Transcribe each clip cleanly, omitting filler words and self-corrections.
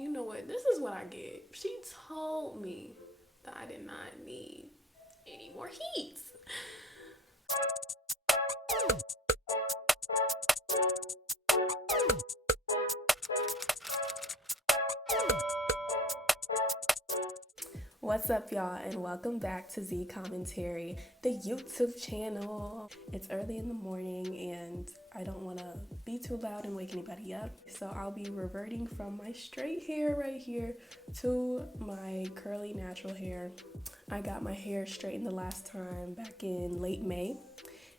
You know what? This is what I get. She told me that I did not need any more heat. What's up, y'all, and welcome back to Z Commentary, the YouTube channel. It's early in the morning and I don't want to be too loud and wake anybody up, so I'll be reverting from my straight hair right here to my curly natural hair. I got my hair straightened the last time back in late May.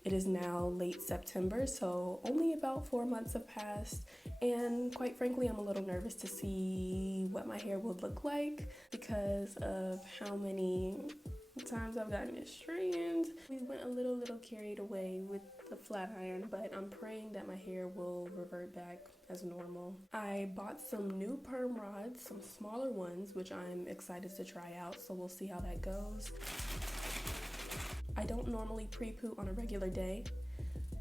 It is now late September, so only about 4 months have passed, and quite frankly, I'm a little nervous to see what my hair will look like because of how many times I've gotten it straightened. We went a little carried away with the flat iron, but I'm praying that my hair will revert back as normal. I bought some new perm rods, some smaller ones, which I'm excited to try out, so we'll see how that goes. I don't normally pre-poo on a regular day,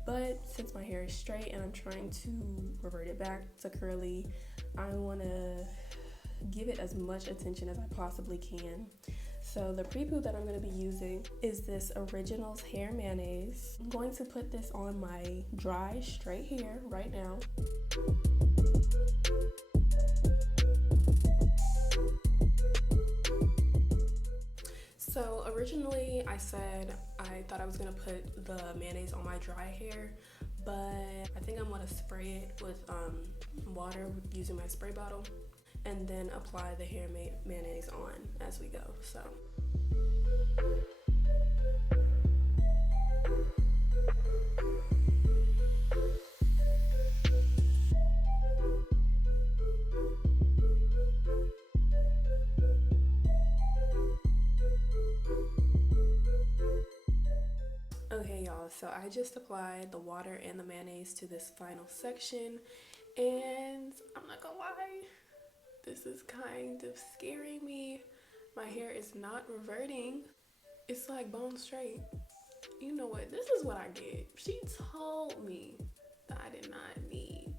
but since my hair is straight and I'm trying to revert it back to curly, I want to give it as much attention as I possibly can. So the pre-poo that I'm going to be using is this Originals hair mayonnaise. I'm going to put this on my dry, straight hair right now. So originally I said I thought I was gonna put the mayonnaise on my dry hair, but I think I'm gonna spray it with water using my spray bottle and then apply the hair mayonnaise on as we go. So. Okay, y'all, so I just applied the water and the mayonnaise to this final section, and I'm not gonna lie, this is kind of scaring me. My hair is not reverting. It's like bone straight. You know what? This is what I get. She told me that I did not need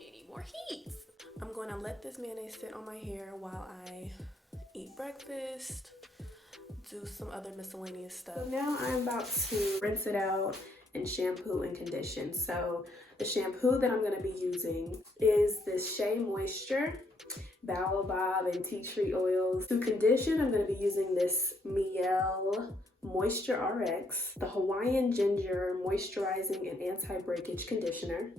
any more heat. I'm going to let this mayonnaise sit on my hair while I eat breakfast, do some other miscellaneous stuff. So now I'm about to rinse it out and shampoo and condition. So the shampoo that I'm going to be using is this Shea Moisture, Baobab, and Tea Tree Oils. To condition, I'm going to be using this Mielle Moisture RX, the Hawaiian Ginger Moisturizing and Anti-Breakage Conditioner.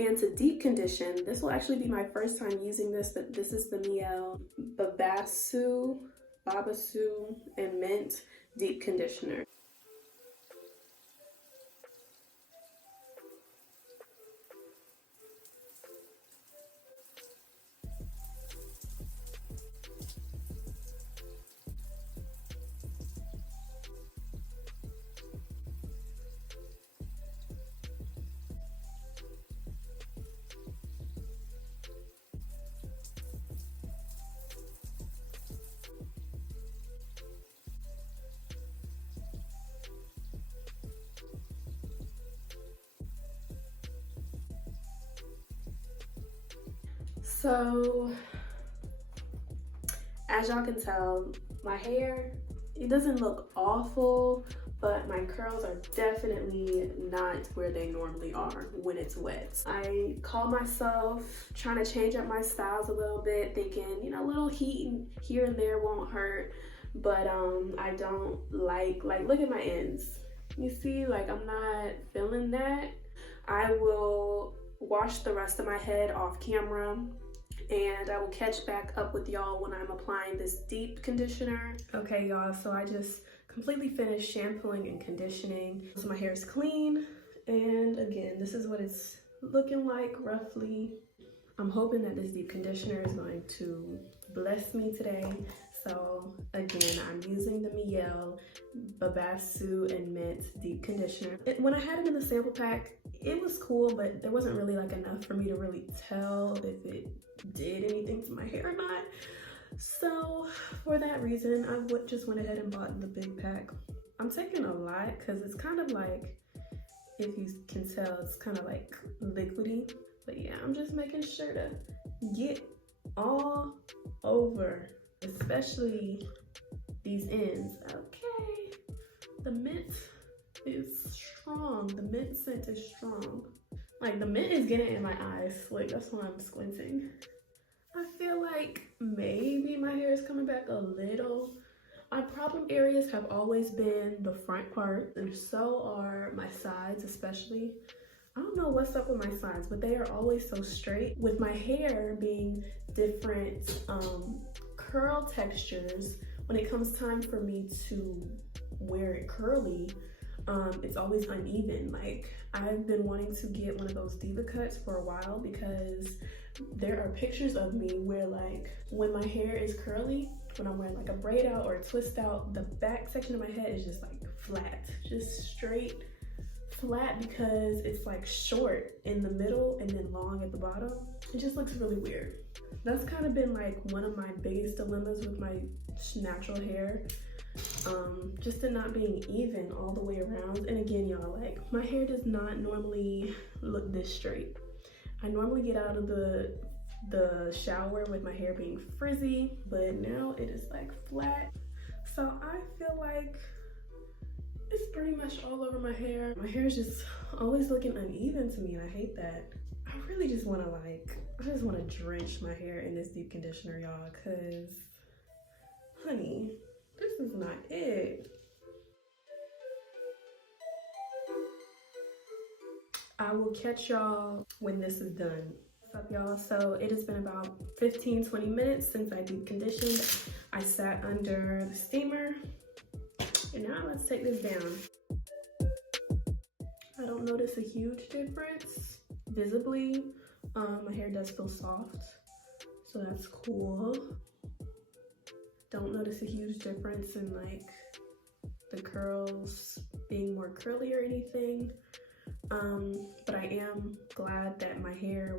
And to deep condition, this will actually be my first time using this, but this is the Mielle Babasu and Mint Deep Conditioner. So, as y'all can tell, my hair, it doesn't look awful, but my curls are definitely not where they normally are when it's wet. I call myself trying to change up my styles a little bit, thinking, you know, a little heat here and there won't hurt, but I don't like look at my ends. You see, like, I'm not feeling that. I will wash the rest of my head off camera, and I will catch back up with y'all when I'm applying this deep conditioner. Okay, y'all, so I just completely finished shampooing and conditioning. So my hair is clean, and again, this is what it's looking like roughly. I'm hoping that this deep conditioner is going to bless me today. So again, I'm using the Mielle Babasu and Mint Deep Conditioner. When I had it in the sample pack, it was cool, but there wasn't really like enough for me to really tell if it did anything to my hair or not. So for that reason, I just went ahead and bought the big pack. I'm taking a lot because it's kind of like, if you can tell, it's kind of like liquidy. But yeah, I'm just making sure to get all over, especially these ends. Okay, the mint is strong. The mint scent is strong. Like, the mint is getting in my eyes. Like, that's why I'm squinting. I feel like maybe my hair is coming back a little. My problem areas have always been the front part, and so are my sides especially. I don't know what's up with my sides, but they are always so straight. With my hair being different curl textures, when it comes time for me to wear it curly, it's always uneven. Like, I've been wanting to get one of those diva cuts for a while because there are pictures of me where, like, when my hair is curly, when I'm wearing like a braid out or a twist out, the back section of my head is just like flat, just straight flat, because it's like short in the middle and then long at the bottom. It just looks really weird. That's kind of been like one of my biggest dilemmas with my natural hair. Just it not being even all the way around. And again, y'all, like, my hair does not normally look this straight. I normally get out of the shower with my hair being frizzy, but now it is like flat. So I feel like it's pretty much all over my hair. My hair is just always looking uneven to me, and I hate that. I really just want to I just want to drench my hair in this deep conditioner, y'all, because honey, this is not it. I will catch y'all when this is done. What's up, y'all? So it has been about 15-20 minutes since I deep conditioned. I sat under the steamer, and now let's take this down. I don't notice a huge difference visibly. My hair does feel soft, so that's cool. Don't notice a huge difference in like the curls being more curly or anything. But I am glad that my hair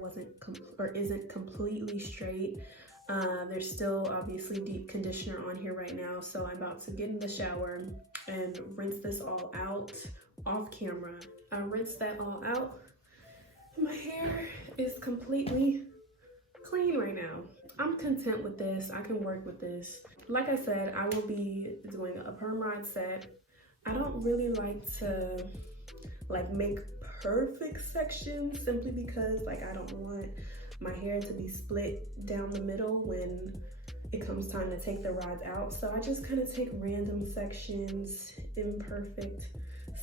isn't completely straight. There's still obviously deep conditioner on here right now, so I'm about to get in the shower and rinse this all out off camera. I rinsed that all out. My hair is completely clean right now. I'm content with this. I can work with this. Like I said, I will be doing a perm rod set. I don't really like to make perfect sections, simply because like I don't want my hair to be split down the middle when it comes time to take the rods out. So I just kind of take random sections, imperfect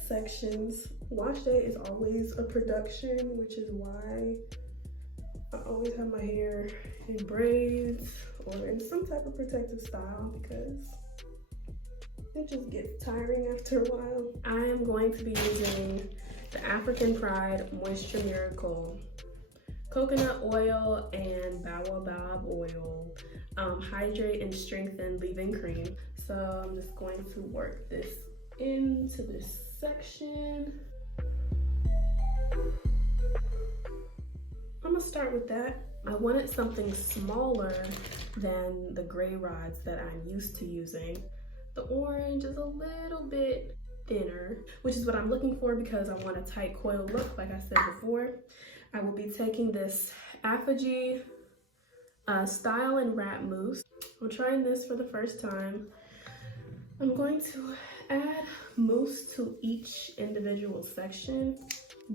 sections. Wash day is always a production, which is why I always have my hair in braids or in some type of protective style, because it just gets tiring after a while. I am going to be using the African Pride Moisture Miracle coconut oil and baobab oil, hydrate and strengthen leave-in cream. So I'm just going to work this into this section. I'm gonna start with that. I wanted something smaller than the gray rods that I'm used to using. The orange is a little bit thinner, which is what I'm looking for because I want a tight coil look, like I said before. I will be taking this Apogee Style and Wrap Mousse. I'm trying this for the first time. I'm going to add mousse to each individual section.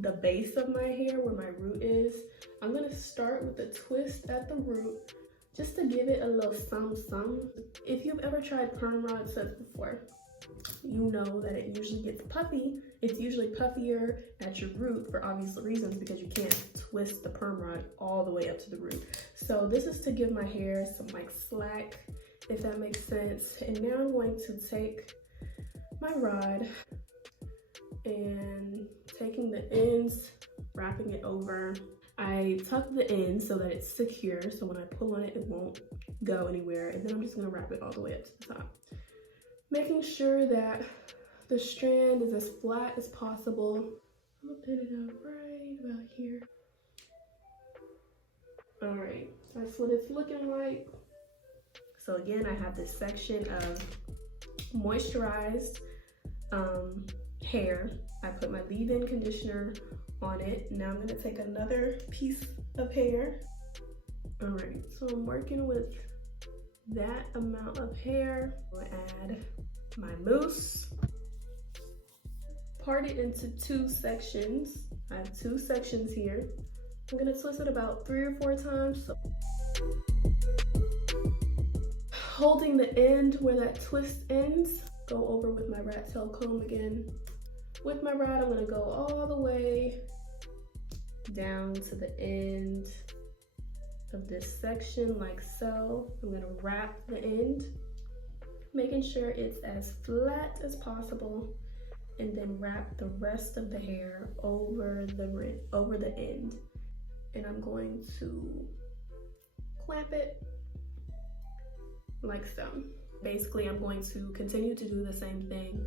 The base of my hair, where my root is, I'm gonna start with a twist at the root, just to give it a little some. If you've ever tried perm rod sets before, you know that it usually gets puffy. It's usually puffier at your root for obvious reasons, because you can't twist the perm rod all the way up to the root. So this is to give my hair some like slack, if that makes sense. And now I'm going to take my rod and taking the ends, wrapping it over. I tuck the ends so that it's secure, so when I pull on it, it won't go anywhere. And then I'm just gonna wrap it all the way up to the top, making sure that the strand is as flat as possible. I'm gonna pin it up right about here. All right, that's what it's looking like. So again, I have this section of moisturized hair. I put my leave-in conditioner on it. Now I'm gonna take another piece of hair All right, so I'm working with that amount of hair. I'll add my mousse. Part it into 2 sections. I have 2 sections here. I'm gonna twist it about 3 or 4 times. So holding the end where that twist ends, go over with my rat tail comb again. With my rod, I'm gonna go all the way down to the end of this section like so. I'm gonna wrap the end, making sure it's as flat as possible, and then wrap the rest of the hair over the end. And I'm going to clamp it like so. Basically, I'm going to continue to do the same thing.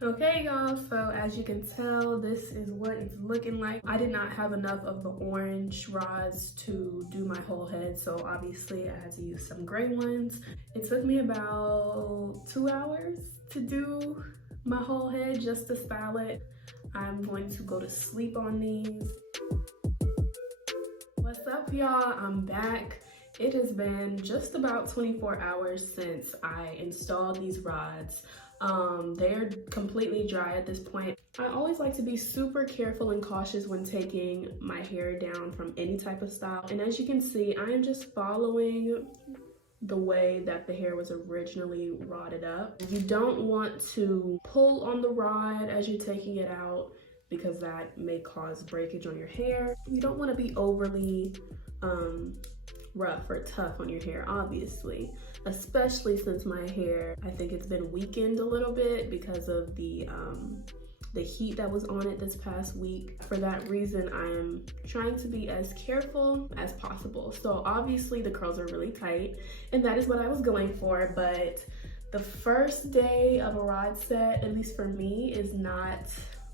Okay y'all, so as you can tell, this is what it's looking like. I did not have enough of the orange rods to do my whole head, so obviously I had to use some gray ones. It took me about 2 hours to do my whole head just to style it. I'm going to go to sleep on these. What's up y'all? I'm back. It has been just about 24 hours since I installed these rods. They're completely dry at this point. I always like to be super careful and cautious when taking my hair down from any type of style. And as you can see, I am just following the way that the hair was originally rodded up. You don't want to pull on the rod as you're taking it out because that may cause breakage on your hair. You don't want to be overly rough or tough on your hair, obviously, especially since my hair, I think it's been weakened a little bit because of the heat that was on it this past week. For that reason, I am trying to be as careful as possible. So obviously the curls are really tight, and that is what I was going for, but the first day of a rod set, at least for me, is not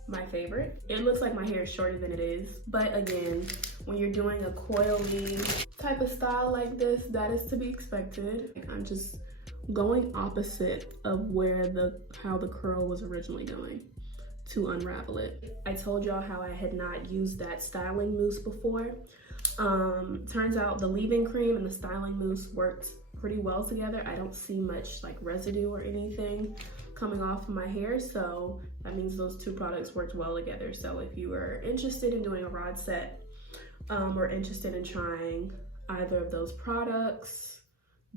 my favorite. It looks like my hair is shorter than it is, but again, when you're doing a coily type of style like this, that is to be expected. I'm just going opposite of how the curl was originally going to unravel it. I told y'all how I had not used that styling mousse before. Turns out the leave-in cream and the styling mousse worked pretty well together. I don't see much like residue or anything coming off of my hair, so that means those 2 products worked well together. So if you are interested in doing a rod set or interested in trying either of those products,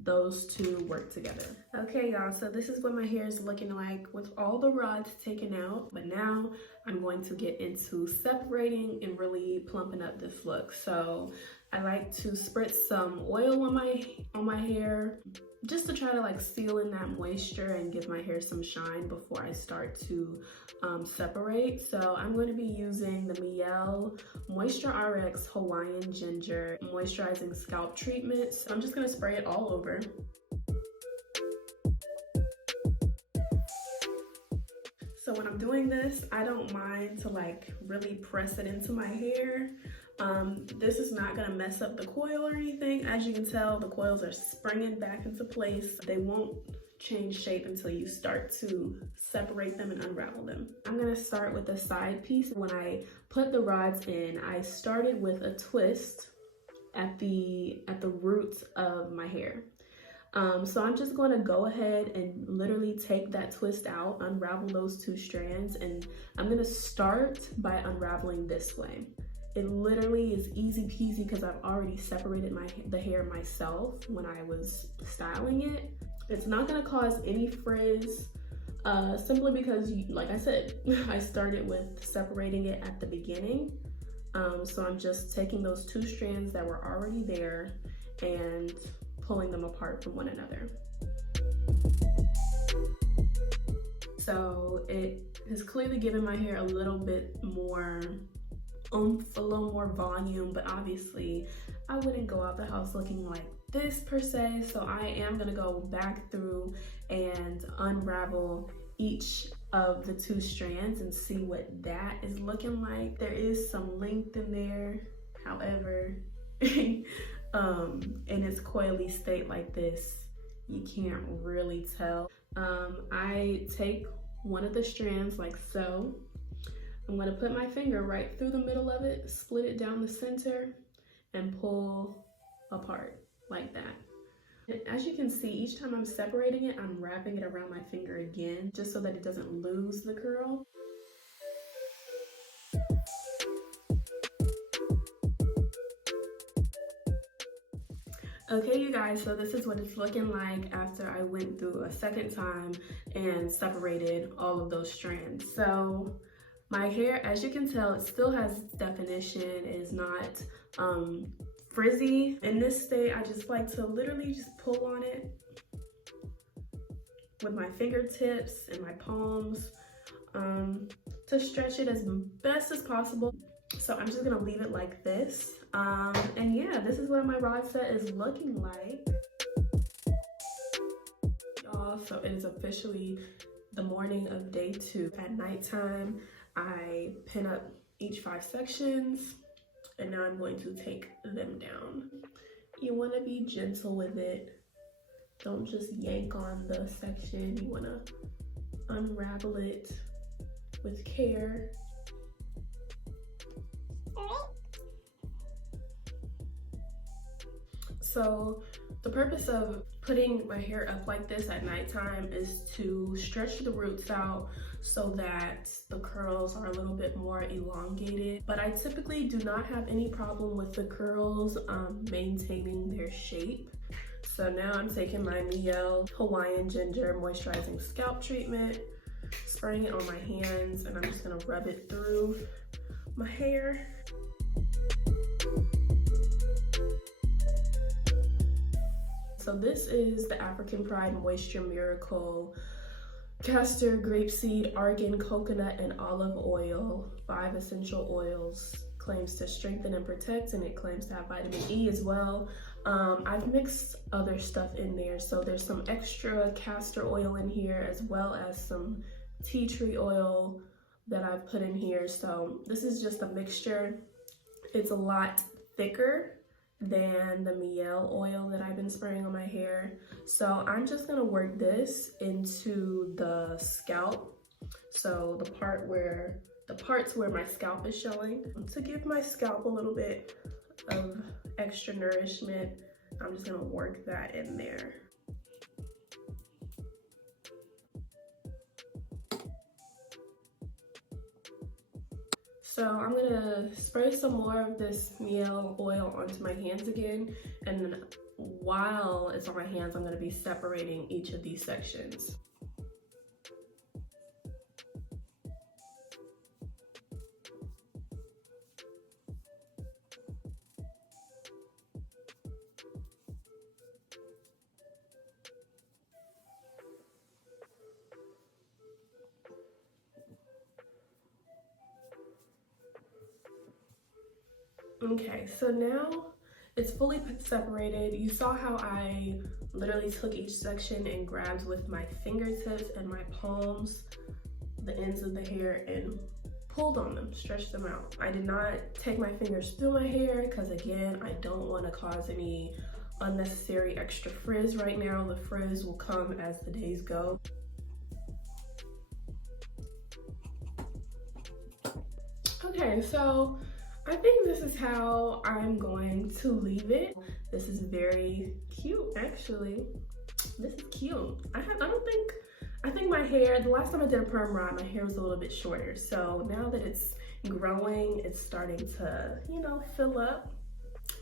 those 2 work together. Okay y'all, so this is what my hair is looking like with all the rods taken out, but now I'm going to get into separating and really plumping up this look. So I like to spritz some oil on my hair just to try to like seal in that moisture and give my hair some shine before I start to separate. So I'm going to be using the Mielle Moisture RX Hawaiian Ginger Moisturizing Scalp Treatment. So I'm just going to spray it all over. So when I'm doing this, I don't mind to like really press it into my hair. This is not gonna mess up the coil or anything. As you can tell, the coils are springing back into place. They won't change shape until you start to separate them and unravel them. I'm gonna start with the side piece. When I put the rods in, I started with a twist at the roots of my hair. So I'm just going to go ahead and literally take that twist out, unravel those 2 strands, and I'm going to start by unraveling this way. It literally is easy peasy because I've already separated the hair myself when I was styling it. It's not going to cause any frizz, simply because, like I said, I started with separating it at the beginning. So I'm just taking those 2 strands that were already there and pulling them apart from one another. So it has clearly given my hair a little bit more oomph, a little more volume, but obviously I wouldn't go out the house looking like this per se. So I am gonna go back through and unravel each of the 2 strands and see what that is looking like. There is some length in there. However, in its coily state like this, you can't really tell. I take one of the strands like so. I'm going to put my finger right through the middle of it, split it down the center, and pull apart like that. And as you can see, each time I'm separating it, I'm wrapping it around my finger again, just so that it doesn't lose the curl. Okay, you guys, so this is what it's looking like after I went through a second time and separated all of those strands. So my hair, as you can tell, it still has definition. It is not frizzy. In this state, I just like to literally just pull on it with my fingertips and my palms to stretch it as best as possible. So I'm just gonna leave it like this. And yeah, this is what my rod set is looking like. Y'all, so it is officially the morning of day 2. At nighttime, I pin up each 5 sections, and now I'm going to take them down. You wanna be gentle with it. Don't just yank on the section. You wanna unravel it with care. So the purpose of putting my hair up like this at nighttime is to stretch the roots out so that the curls are a little bit more elongated. But I typically do not have any problem with the curls maintaining their shape. So now I'm taking my Mielle Hawaiian Ginger Moisturizing Scalp Treatment, spraying it on my hands, and I'm just gonna rub it through my hair. So this is the African Pride Moisture Miracle Castor, Grapeseed, Argan, Coconut, and Olive Oil. 5 essential oils. Claims to strengthen and protect, and it claims to have vitamin E as well. I've mixed other stuff in there. So there's some extra castor oil in here, as well as some tea tree oil that I've put in here. So this is just a mixture. It's a lot thicker than the Mielle oil that I've been spraying on my hair. So I'm just gonna work this into the scalp. So the parts where my scalp is showing, to give my scalp a little bit of extra nourishment. I'm just gonna work that in there. So I'm gonna spray some more of this Mielle oil onto my hands again, and then while it's on my hands, I'm gonna be separating each of these sections. Okay, so now it's fully separated. You saw how I literally took each section and grabbed with my fingertips and my palms the ends of the hair and pulled on them, stretched them out. I did not take my fingers through my hair because, again, I don't want to cause any unnecessary extra frizz right now. The frizz will come as the days go. Okay, so I think this is how I'm going to leave it. This is very cute, actually. This is cute. I think my hair, the last time I did a perm rod, my hair was a little bit shorter. So now that it's growing, it's starting to, you know, fill up.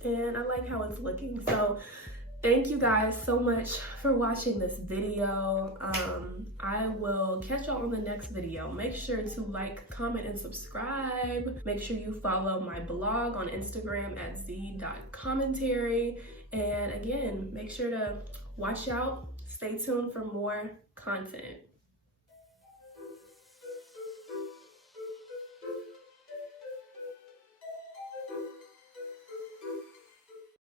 And I like how it's looking. So thank you guys so much for watching this video. I will catch y'all on the next video. Make sure to like, comment, and subscribe. Make sure you follow my blog on Instagram at z.commentary. And again, make sure to watch out. Stay tuned for more content.